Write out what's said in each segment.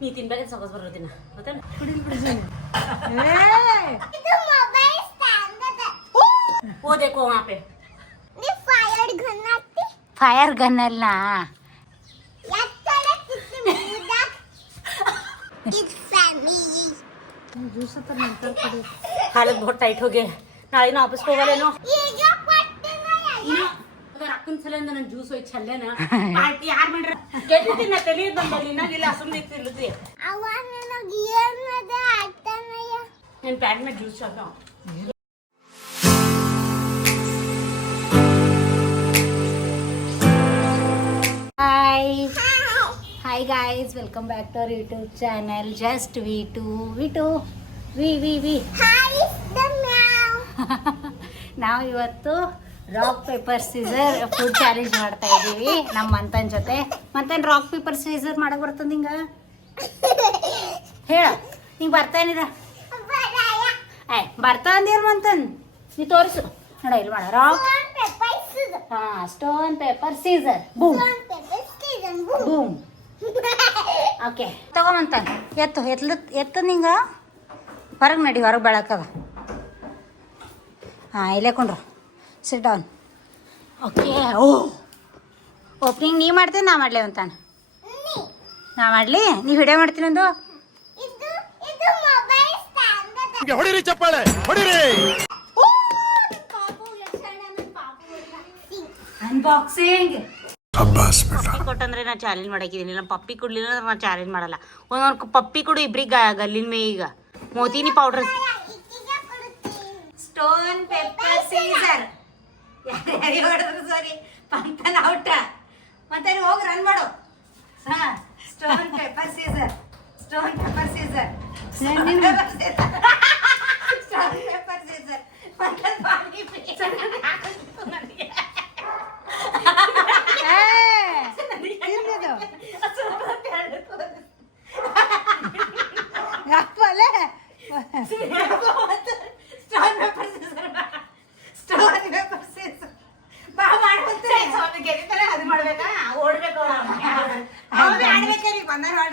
ನೀ ತಿನ್ಬೇಕು ಸೊಗಸ್ ಬರೋದಿನ ಮತ್ತೆ वो देखो वहाँ पे फायर गन अल्ल हालत बहुत टाइट हो गया नाಳೆ ನಾ ಆಫೀಸ್ಗೆ ಹೋಗಲೇನೋ ಅಕ್ಕನ ಸಲಿಂದ ನನ್ನ ಜ್ಯೂಸ್ ಹೋಗಿ ಚಲ್ಲೇನ ಪಾರ್ಟಿ ಯಾರು ಮಾಡ್ರ ಗೆದ್ದಿನ ತಲೆ ಬಂದಲ್ಲಿ ನಾಗಿಲ್ಲ ಸುಮ್ಮನೆ ತಿರ್ಲದ್ರಿ ನನ್ನ ಪ್ಯಾಂಟ್ ಮೇಲೆ juice ಚಲ್ಲ Hi guys, welcome back to our YouTube channel Just V2 ನಾವು ಇವತ್ತು rock paper scissor food challenge ಮಾಡ್ತಾ ಇದೀವಿ ನಮ್ಮ ಮಂತನ್ ಜೊತೆ. ಮಂತನ್ ರಾಕ್ ಪೇಪರ್ ಸೀಸರ್ ಮಾಡಕ್ ಬರ್ತದ ನಿಂಗ? ಹೇಳ ನಿಂಗೆ ಬರ್ತಾನಿದ? ಬರ್ತಾ ಅಂದಿರ ಮಂತನ್ ನೀ ತೋರಿಸು ನೋಡ ಇಲ್ಲಿ ಮಾಡ rock stone paper scissor boom boom. Okay ತಗೊಂಬಂತಾನೆ ಎತ್ತು ನಿಂಗ ಹೊರಗೆ ನಡಿ ಹೊರಗೆ ಬೆಳಕದ. ಹಾಂ ಇಲ್ಲೇ ಕೊಂಡ್ರು ಸಿಟ್ ಡೌನ್. ಓಕೆ ಓಪನಿಂಗ್ ನೀ ಮಾಡ್ತೀನಿ ನಾ ಮಾಡಲಿ ಅಂತಾನೆ. ನಾ ಮಾಡಲಿ ನೀ ವಿಡಿಯೋ ಮಾಡ್ತೀನಿ ಒಂದು ಹೊಡಿರಿ ಚಪ್ಪಾಳೆ ಹೊಡಿರಿ. ಅನ್ಬಾಕ್ಸಿಂಗ್ ಕೊಟ್ಟಂದ್ರೆ ನಾ ಚಾಲೆಂಜ್ ಮಾಡಾಕಿದ್ದೀನಿ. ನಮ್ಮ ಪಪ್ಪಿ ಕೊಡ್ಲಿಲ್ಲ ನಾ ಚಾಲೆಂಜ್ ಮಾಡಲ್ಲ. ಒಂದೊಂದು ಪಪ್ಪಿ ಕೊಡು ಇಬ್ರಿಗೆ ಗಲ್ಲಿನ ಮೇ ಈಗ ಮೋತಿನಿ powder stone paper scissor sorry ಪಂತನ ಔಟ ಮತ್ತೆ ಹೋಗಿ ರನ್ ಮಾಡು. Stone paper scissor stone paper scissor stone paper scissor ಪಂತನ ಬಾಡಿ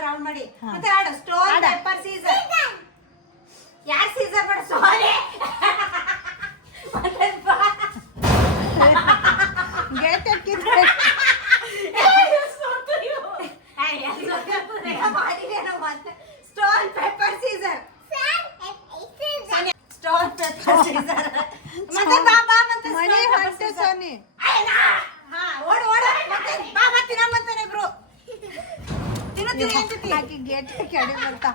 ರೌಂಡ್ ಮಾಡಿ ಮತ್ತೆ ಆಡು ಸ್ಟೋನ್ ಪೇಪರ್ ಸೀಸರ್. ಯಾರು ಸೀಸರ್ ಮಾಡ sorry stone paper scissor stone paper scissor ಮತ್ತೆ ಬಾಬಾ ಮತ್ತೆ ಮಣಿ ಹೊಂಟೆ ಸೋನಿ ಹಾ ಓಡು ಓಡು ಮತ್ತೆ ಬಾಬಾ ತಿನ್ನಮ್ಮಂತಾನೆ ಬ್ರೋ ತಿನ್ನು ತಿನ್ನು ಅಂತಿತಿ ಆಕಿ ಗೇಟ್ ಕೆಡಿ ಬರ್ತಾ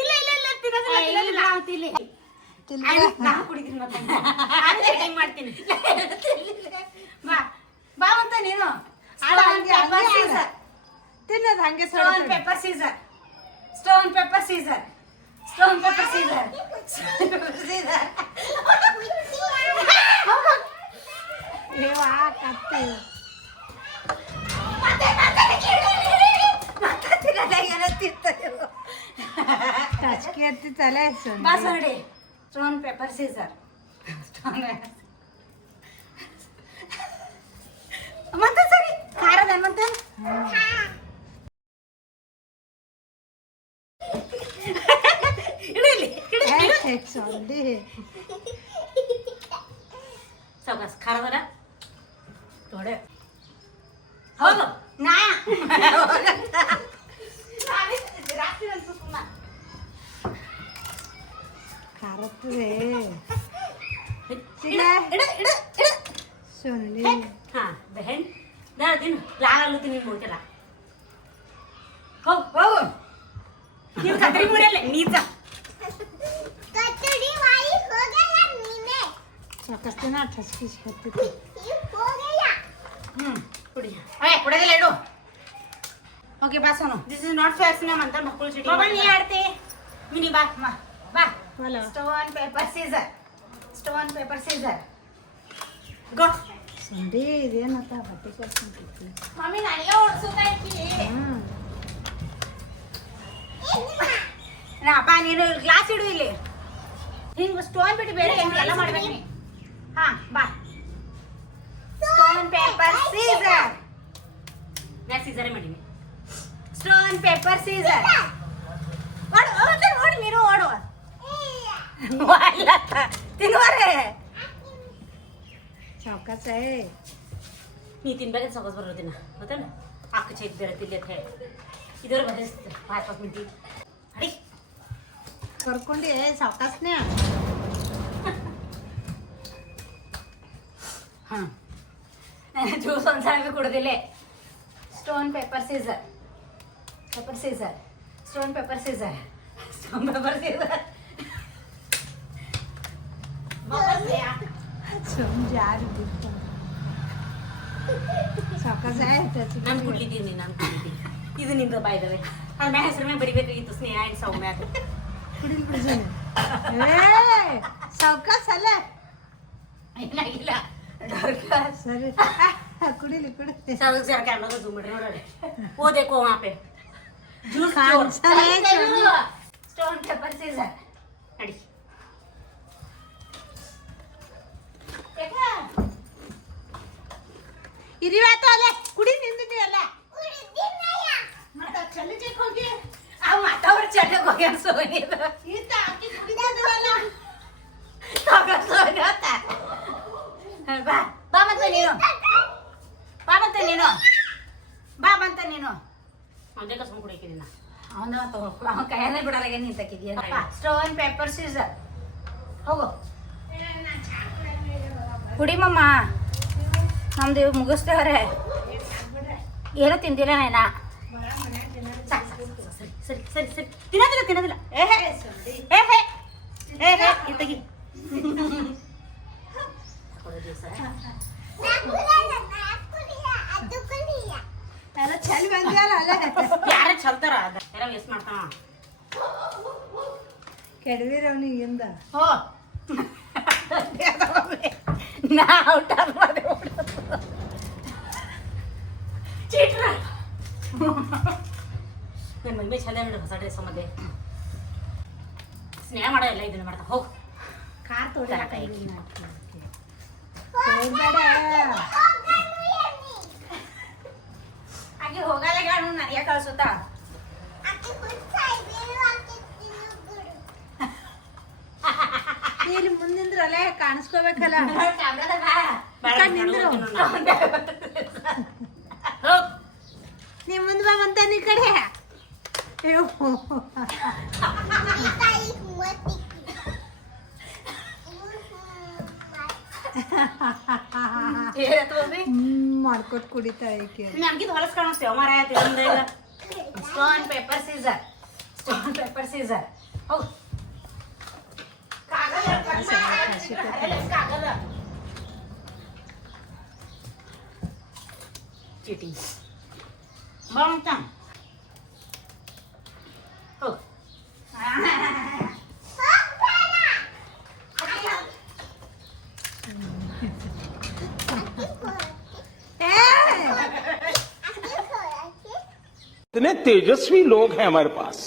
ಇಲ್ಲ ಇಲ್ಲ ಇಲ್ಲ ತಿನ್ನೋದಿಲ್ಲ ಇಲ್ಲ ಅಂತಿಲಿ ನಾ ಕುಡಿತೀನಿ ಮತ್ತೆ ಆಮೇಲೆ ಟೈಮ್ ಮಾಡ್ತೀನಿ ಬಾ ಬಾ ಅಂತ ನೀನು ತಿನ್ನೋದು ಹಂಗೆ stone paper scissor stone paper scissor stone paper scissor scissor ಕತ್ತಿ ಟಚ್ಕಿ ಎತ್ತಿತ್ತಲೆ ಬಸ್ ನೋಡಿ ಸ್ಟೋನ್ ಪೇಪರ್ ಸೀಸರ್ ಸ್ಟೋನ್ ಮತ್ತೆ ಸರಿ ಖಾರದ ಮತ್ತೆ ಸೌಕಾಸ್ ಖಾರದಲ್ಲ ತೋಡೆ ಹೌದು ನಾ ಖಾರತ್ತದೆ ಸುಳ್ಳಿ ಹಾ ಬಹನ್ ದಿನ ಲಾಗಲು ತಿನ್ನಿ ಹೋಗ್ತಿಲ್ಲ ಹೋಗು ಹೋಗು ನೀವು ಕತ್ತರಿ ಮುರಿಯಲ್ಲ ನೀಚ ಕತ್ತರಿ ವಾಯಿ ಹೋಗಲ್ಲ ನೀನೆ ಸಾಕಷ್ಟೇನ ಟಸ್ಕಿಸ್ ಕತ್ತಿತ್ತು ಹೋಗಲ್ಲ ಕುಡಿ ಕುಡಿಯಲ್ಲ ಇಡು. ಓಕೆ ಬಾ Sonu this is not fair cinema ಅಂತ ಮಕ್ಕಳು ಸಿಟಿ ಬಾಬಾ ನೀ ಆಡ್ತಿ ಮಿನಿ ಬಾ ಬಾ stone paper scissor stone paper scissor go ಸಂಡಿ ಇದೇನತ್ತ ಬಟ್ಟೆ ಕಳ್ಸ್ಕೊಂತಿತ್ತು ಮಮ್ಮಿ ನನಗೆ ಓಡಿಸುತ್ತಾ ಇರ್ತೀನಿ. ನಾ ಬಾ ನೀನು ಗ್ಲಾಸ್ ಇಡು ಇಲ್ಲಿ ಹಿಂಗ್ ಸ್ಟೋನ್ ಬಿಟ್ಟು ಬೇರೆ ಎಲ್ಲ ಮಾಡ್ಬೇಕು. ಹಾ ಬಾ. Stone paper scissor. ನಾ ಸೀಸರೇ ಮಾಡೀನಿ. Stone paper scissor. ಓಡು ಓಡು ನೀನು ಓಡು. ತಿನ್ನುವರೆ ಸಾವ್ಕಾಸ ನೀ ತಿನ್ಬೇಕು ಸೊಗಸ್ ಬರೋದಿನ ಗೊತ್ತಲ್ಲ ಅಕ್ಕ ಚೈತ್ ಬೇರೆ ತಿಲ್ಲಿ ಅಂತ ಹೇಳಿ ಇದರ ಬದಲಿಸ್ತಾರೆ 5 ಮಿನಿಟ್ ಅಡಿ ಕರ್ಕೊಂಡೆ ಸಾವ್ಕಾಸನೇ. ಹಾಂ ಜ್ಯೂಸ್ ಒಂದ್ಸಲ ಕುಡ್ದಿಲ್ಲ. Stone paper scissor stone paper scissor ಯಾರು ಸಾವ್ಕಾಸ ನಾನು ಕುಡ್ಲಿದ್ದೀನಿ ಇದು ನಿಂದ ಬಾಯ್ದವೆ ಅದ್ರ ಮ್ಯಾ ಹೆಸರು ಮ್ಯಾಗ ಬರಿಬೇಕಾಗಿತ್ತು ಸ್ನೇಹ ಆ್ಯಂಡ್ ಸೌಮ್ಯ. ಕುಡಿಲ್ ಬಿಡ್ತೀನಿ ಸಾವ್ಕಾಸ ಅಲ್ಲ ಏನಾಗಿಲ್ಲ ಸರಿ ಕುಡಿಲಿ ಕುಡಿ जरा कैमरा को जूम कर रहे वो देखो वहाँ पे जूस स्टोन पेपर सीजर अड़ी ಇರಿವಾತ ಅಲ್ಲ ಕುಡಿ ನಿಂದಿನಿ ಅಲ್ಲ ಮತ್ತೆ ಚಲ್ಲಿ ಚೆಕ್ ಹೋಗಿ ಆ ಮಾತಾವರ ಚಡ್ಡಕ್ಕೆ ಹೋಗಿ ಅನ್ಸೋಗಿದೆ ಈತ ಅಕ್ಕಿ ಕುಡಿದಲ್ಲ ತಗ ಸೋನತ ಬಾ ಬಾ ಮತ್ತೆ ನೀನು ಅದೇ ಕಸ್ಕೊಂಡು ಕುಡಿಕಿದ್ದೀನ ಅವನ ತಗೊಳ್ಕೊ ಅವನ ಕೈಯನ್ನೇ ಬಿಡೋರಾಗೆ ನೀನು ತಕ್ಕಿದ್ದೀಯ. ಸ್ಟೋನ್ ಪೇಪರ್ ಸೀಸರ್ ಹೋಗು ಕುಡಿ ಮಮ್ಮ. ನಮ್ದು ಮುಗಿಸ್ತೇವ್ರೆ ಏನೂ ತಿಂದಿಲ್ಲ ನಾ. ಸರಿ ಸರಿ ಸರಿ ತಿನ್ನೋದಿಲ್ಲ ತೆಗಿ ಎಲ್ಲ ಚಳಿ ಬಂದಿಯಲ್ಲ ಅಲ್ಲ ಯಾರ ಚಲ್ತಾರ ಯಾರ ವೇಸ್ಟ್ ಮಾಡ್ತಾನ ಕೆಡವಿರವನಿಗಿಂದ ಹೋ ನಾ ಔಟ್ ಮಾಡಿದೆ ಚೀಟ್ರ ನನ್ನ ಮಮ್ಮಿ ಚಂದ ನೋಡಿ ಹೊಸ ಡ್ರೆಸ್ ಮಧ್ಯೆ ಸ್ನೇಹ ಮಾಡೋ ಎಲ್ಲ ಇದನ್ನ ಮಾಡ್ತಾ ಹೋಗು ಕಾರ್ ತೋಡಿ ಹಾಗೆ ಹೋಗಲ್ಲ ಗಾಡು ನನಗೆ ಕಳ್ಸುತ್ತಾ ಇಲ್ಲಿ ಮುಂದಿಂದ್ರಲ್ಲೇ ಕಾಣಿಸ್ಕೋಬೇಕಲ್ಲ ನೀ ಮುಂದೆ ಬಾ ಅಂತ ನೀ ಕಡೆ ಮಾಡ್ಕೊಟ್ ಕುಡಿತಾ ಈಕೆ ನಮ್ಗಿದ್ ಹೊಲಸ್ ಕಾಣಿಸ್ತೇವ ಮರ ಈಗ ಸ್ಟೋನ್ ಪೇಪರ್ ಸೀಸರ್ ಹೋಗು ಚೀಟಿಂಗ್ ಬಂತ ಹೋಗು इतने तेजस्वी लोग हैं हमारे पास.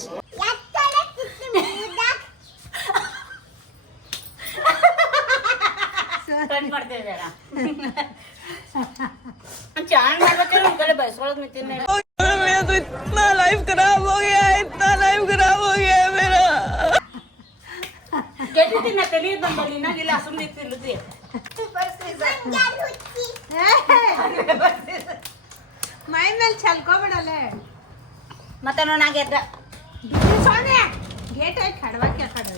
ಕಟ್ ಮಾಡ್ತಿದ್ದೀರ ಚಾನ್ ಮಾಡ್ಬೇಕಾದ್ರೆ ಒಂದ್ ಕಡೆ ಬಯಸ್ಕೊಳಕ್ ನಿಂತೀನಿ मेरा तो इतना लाइफ खराब हो गया मेरा ಗೆದ್ದಿನ ತಲೆ ಬಂದಲ್ಲಿ ನಾಗಿಲ್ಲ ಸುಮ್ಮನೆ ತಿನ್ನುತ್ತಿ ಮೈ ಮೇಲೆ ಚಲ್ಕೋಬಿಡಲೆ ಮತ್ತೆ ನಾ ಗೆದ್ದ ಸೋನೆ ಗೇಟ್ ಆಯ್ತು ಕಡವಾಕಿ ಆ ಕಡೆ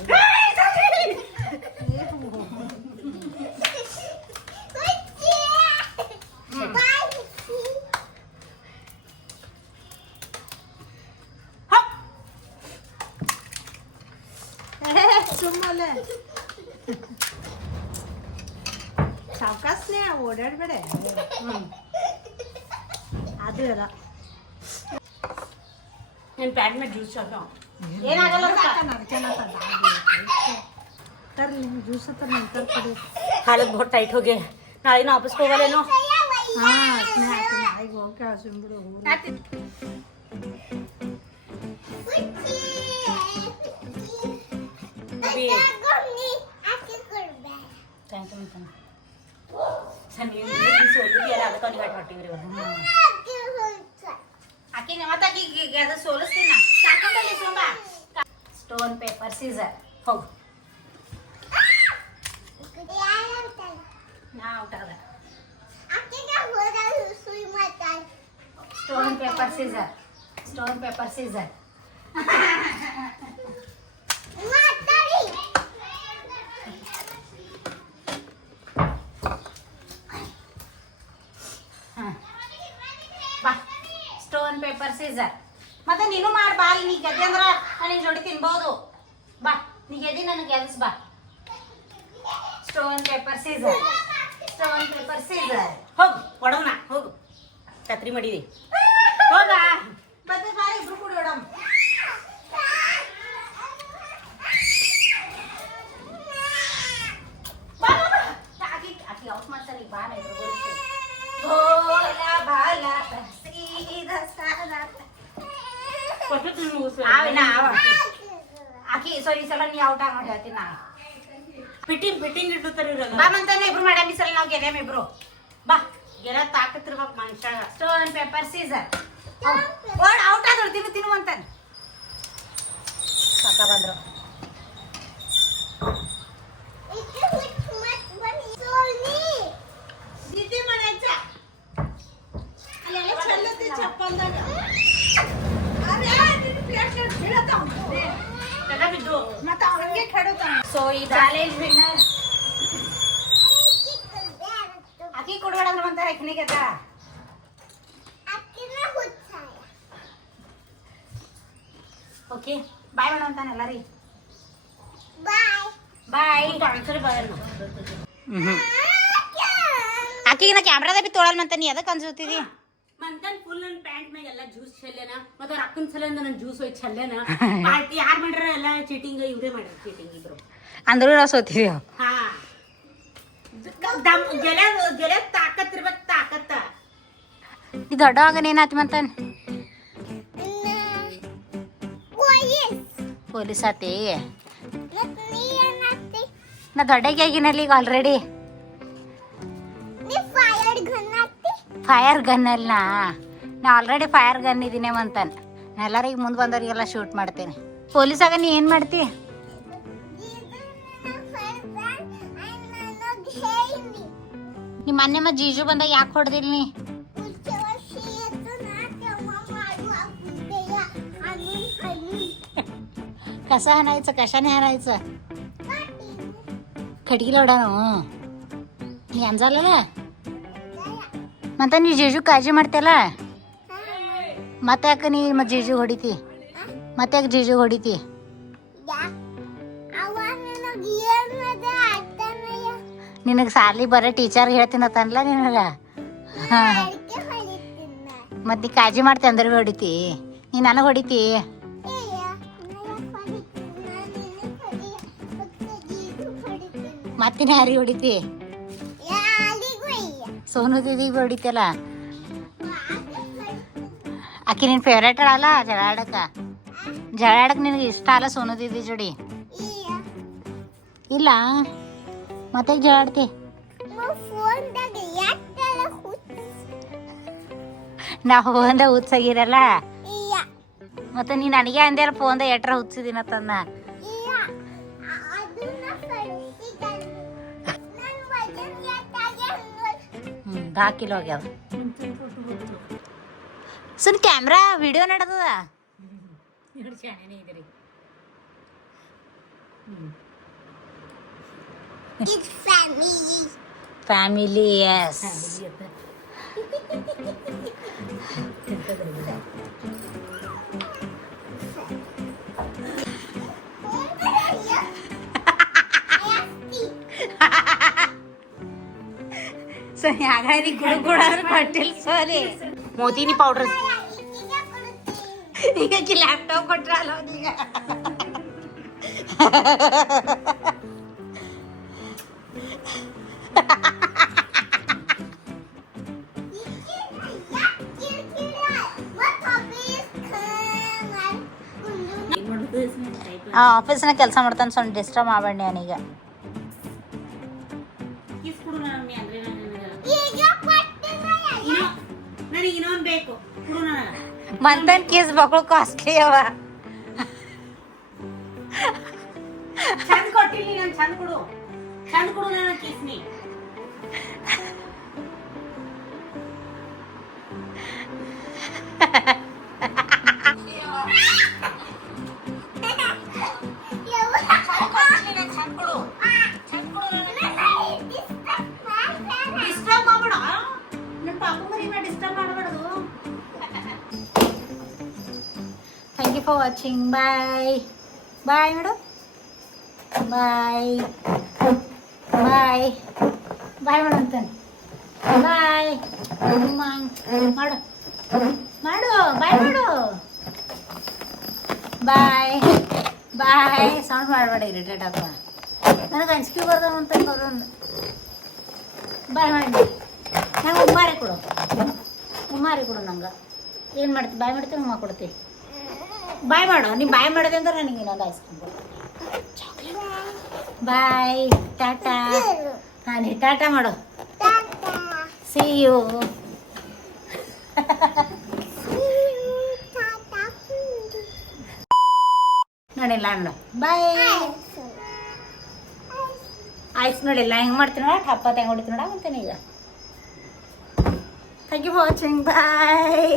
ಸುಮ್ಮನೆ ಸಾವ್ಕಾಸ್ನೇ ಓಡಾಡ್ಬೇಡ ಅದು ಅಲ್ಲ ನಿನ್ ಪ್ಯಾಂಟ್ ಮೇಲೆ ಜ್ಯೂಸ್ ಹಾಕ ಏನಾಗಲ್ಲ ತರ್ಲಿ ಜ್ಯೂಸ್ ತರ್ಲಿ ತರ್ಕೊಡಿ ಹಾಲತ್ ಬಹುತ್ ಟೈಟ್ ಹೋಗಿ ನಾಳೆ ನಾ ಆಫೀಸ್ಗೆ ಹೋಗಲೇನೋ ಹಾಂ ನಾಳೆಗೆ ಹೋಗಿ ಸುಮ್ಬಿಡು ಅಂತಾನೆ ಸೋಲಿದೆಯಲ್ಲ ಅದಕ್ಕೆ ಅವ್ನಿಗೆ ಹೊಟ್ಟಿವ್ರಿ ಆಕಿನ ಮತ್ತೆ ಆಕಿಗೆ ಅದು ಸೋಲಿಸ್ತೀನ ಸಾಕೊಂಡಲ್ಲಿ ಸೋಂಬ ಸ್ಟೋನ್ ಪೇಪರ್ ಸೀಸರ್ ಹೋಗು ನಾ ಔಟ್ ಆದ stone paper scissor stone paper scissor ಬಾ ಸ್ಟೋನ್ ಪೇಪರ್ ಸೀಸರ್ ಮತ್ತೆ ನೀನು ಮಾಡಿ ಬಾ ನೀ ಗೆದ್ದೆ ಅಂದ್ರೆ ನನಗೆ ಜೋಡಿ ತಿನ್ಬೋದು ಬಾ ನೀ ಗೆದ್ದಿ ನನಗೆ ಗೆಲ್ಸ್ ಬಾ stone paper scissor stone paper scissor ಹೋಗು ಹೊಡೋಣ ಹೋಗು ಛತ್ರಿ ಮಾಡಿದಿ ಹೋಗ ಮತ್ತೆ ಬಾರಿ ಇಬ್ರು ಕೂಡಿ ಹೊಡಮ್ ಆಕಿ ಔಟ್ ಮಾಡ್ತಾನೆ ಈಗ ಬಾನ ಇದ್ರು ಬರುತ್ತೆ ಗೋಲ ಬಾಲ ಸೀದಾ ಸಾಲ ಆಕಿ ಸಾರಿ ಈ ಸಲ ನೀ ಔಟ್ ಆಗಿ ಮಾಡಿ ಹೇಳ್ತೀನಿ ನಾ ಫಿಟ್ಟಿಂಗ್ ಇಟ್ಟುತ್ತಾರೆ ಬಾ ಮಂತಾನೆ ಇಬ್ರು ಮಾಡ್ಯಾಮ ಈ ಸಲ ನಾವು ಗೆದ್ಯಾಮ ಇಬ್ರು ಬಾ ಗೆರ ತಾಕತ್ತಿರ್ಬೇಕು ಮನುಷ್ಯ ಸ್ಟೋನ್ ಪೇಪರ್ ಸೀಸರ್ ಓಡ್ ಔಟ್ ಆದ್ರು ತಿನ್ನು ಅಂತಾನೆ ಸಾಕ ಬಂದ್ರು ಸೊ ಈ ಚಾಲೆಂಜ್ ವಿನ್ನರ್ ಅಕ್ಕಿ ಕೊಡ್ಬೇಡ ಅಂದ್ರೆ ಅಂತ ಅಕ್ಕಿನಿಗೆದ ಓಕೆ ಬಾಯ್ ಮಾಡು ಅಂತಾನೆ ಎಲ್ಲಾರಿ ಬಾಯ್ ಆಕಿಗೆ ಕ್ಯಾಮ್ರಾದ ಬಿ ತೊಳಲ್ ಮಂತ ನೀ ಅದಕ್ಕೆ ಅನ್ಸುತ್ತಿದಿ ಮಂತನ್ ಫುಲ್ ನನ್ ಪ್ಯಾಂಟ್ ಮ್ಯಾಗ ಎಲ್ಲ ಜ್ಯೂಸ್ ಚೆಲ್ಲೇನ ಮತ್ತ ಅವ್ರ ಅಕ್ಕನ ಸಲಿಂದ ನನ್ ಜ್ಯೂಸ್ ಹೋಗಿ ಚೆಲ್ಲೇನ ಪಾರ್ಟಿ ಯಾರು ಮಾಡ್ಯಾರ ಎಲ್ಲ ಚೀಟಿಂಗ್ ಇವ್ರೇ ಮಾಡ್ಯಾರ ಚೀಟಿಂಗ್ ಇಬ್ರು ಅಂದ್ರೂ ನಾವು ಸೋತಿದೀವಿ ಹಾ ಗೆಲೆ ತಾಕತ್ತಿರ್ಬೇಕು ತಾಕತ್ತ ಈ ದೊಡ್ಡ ಆಗನ ಏನಾಯ್ತು ಮಂತಾನೆ ಪೊಲೀಸ್ ಆತಿ ನಾ ದೊಡ್ಡಗೆ ಆಗಿನಲ್ಲಿ ಈಗ ಆಲ್ರೆಡಿ ಫೈರ್ ಗನ್ ಅಲ್ಲ ನಾ ಆಲ್ರೆಡಿ ಫೈರ್ ಗನ್ ಇದೀನಿ ಮಂತಾನೆ ನಾ ಎಲ್ಲರಿಗೆ ಮುಂದೆ ಬಂದವರಿಗೆಲ್ಲ ಶೂಟ್ ಮಾಡ್ತೇನೆ ಪೊಲೀಸಾಗ ನೀ ಏನು ಮಾಡ್ತಿ ನಿಮ್ಮ ಮೊನ್ನೆ ಮತ್ತೆ ಜೀಜು ಬಂದಾಗ ಯಾಕೆ ಹೊಡೆದಿಲ್ಲ ನೀ कसं हाणायचं कशाने हाणायचं खडकीला ओढानो ನೀ ಅಂಜಲ್ಲಲ್ಲ ಮತ್ತೆ ನೀ ಜೀಜು ಕಾಳಜಿ ಮಾಡ್ತಿಯಲ್ಲ ಮತ್ತೆ ಯಾಕೆ ನೀ ಮತ್ತೆ ಜೀಜು ಹೊಡಿತಿ ಮತ್ತೆ ಯಾಕೆ ಜೀಜು ಹೊಡಿತಿ ನಿನಗೆ ಸಾಲಿ ಬರೀ ಟೀಚರ್ ಹೇಳ್ತೀನತ್ತಲ್ಲ ನಿನಗ ಮತ್ತೆ ನೀ ಕಾಳಜಿ ಮಾಡ್ತಿ ಅಂದ್ರೆ ಭೀ ಹೊಡಿತಿ ನೀ ನನಗೆ ಹೊಡಿತಿ ಮತ್ತಿನ ಯಾರಿಗೆ ಹೊಡಿತಿ ಸೋನು ದೀದಿಗೆ ಹೊಡಿತಿಯಲ್ಲ ಆಕಿ ನಿನ್ನ ಫೇವ್ರೇಟ್ ಅಲ್ಲ ಜಗಳ ಆಡಕ್ಕೆ ನಿನಗೆ ಇಷ್ಟ ಅಲ್ಲ ಸೋನು ದೀದಿ ಜೋಡಿ ಇಲ್ಲ ಮತ್ತೆ ಜಗಳ ಆಡ್ತಿ ನಾವು ಫೋನ್ದ ಹುಚ್ಚಾಗಿರಲ್ಲ ಮತ್ತೆ ನೀ ನನಗೆ ಅಂದ್ಯಾರ ಫೋನ್ದ ಎಟ್ರ ಹುಚ್ಚಿದಿನತ್ತನ್ನ दहा किलो ಆಗ್ಯಾವ ಸುನ್ ಕ್ಯಾಮ್ರಾ ವಿಡಿಯೋ ನಡದದ ಫ್ಯಾಮಿಲಿ ಎಸ್ ಹಾಗಾಗಿ ಗುಡುಗುಡ ಕೊಟ್ಟಿಲ್ಲ ಸೋರಿ ಮೋದಿನಿ ಪೌಡರ್ ಈಗ ಲ್ಯಾಪ್ಟಾಪ್ ಕೊಟ್ರಲ್ಲ ಅವನೀಗ ಆಫೀಸ್ನಾಗ ಕೆಲಸ ಮಾಡ್ತಾನೆ ಸ್ವಲ್ಪ ಡಿಸ್ಟರ್ಬ್ ಮಾಡಬೇಡಿ ಅವನೀಗ ಕೊಡು ನಮ್ಮಿ ಅಂದ್ರೆ ನನಗೆ ಇನ್ನೊಂದು ಬೇಕು ಕೊಡು ನನಗೆ ಮಂತನ್ ಕೇಸ್ ಮಕ್ಕಳು ಕಾಸ್ಟ್ಲಿ ಅವ ಚಂದ ಕೊಟ್ಟಿಲ್ಲ ನಾನು ಚಂದ ಕೊಡು ನನ್ನ ಕಿಸ್ನಿ ಡಿಸ್ಟರ್ಬ್ ಮಾಡಬೇಡ ನನ್ನ ಪಾಪು ಮರಿನ ಡಿಸ್ಟರ್ಬ್ ಮಾಡಬಾರ್ದು. Thank you for watching bye bye madam bye bye bye ಮಾಡು ಅಂತಾನೆ ಬಾಯ್ ಮಾಡು ಮಾಡು ಬಾಯ್ ಮಾಡು ಬಾಯ್ ಬಾಯ್ ಸೌಂಡ್ ಮಾಡಬೇಡ ಇರಿಟೇಟ್ ಅಪ್ಪ ನನಗೆ ಅಂಜಿಕೆ ಬರ್ತಾವಂತ ಬರೋದು ಬಾಯ್ ಮಾಡಿ ನಂಗೆ ಉಮ್ಮಾರಿ ಕೊಡು ನಂಗೆ ಏನು ಮಾಡ್ತಿ ಬಾಯ್ ಮಾಡ್ತೀನಿ ಉಮ್ಮ ಕೊಡ್ತಿ ಬಾಯ್ ಮಾಡು ನೀವು ಬಾಯ್ ಮಾಡಿದೆ ಅಂದ್ರೆ ನನಗೆ ಇನ್ನೊಂದು ಐಸ್ ಕ್ರೀಮ್ ಕೊಡು ಬಾಯ್ ಟಾಟಾ ಹಾಂ ನೀ ಟಾಟಾ ಮಾಡು ಸಿ ಯು ನೋಡಿಲ್ಲ ನೋಡು ಬಾಯ್ ಐಸ್ ನೋಡಿಲ್ಲ ಹೆಂಗೆ ಮಾಡ್ತೀನಿ ನೋಡ ಹಪ್ಪತ್ತು ಹೆಂಗೆ ಹೊಡಿತೀನಿ ನೋಡ ಅಂತೀನಿ ಈಗ thank you for watching bye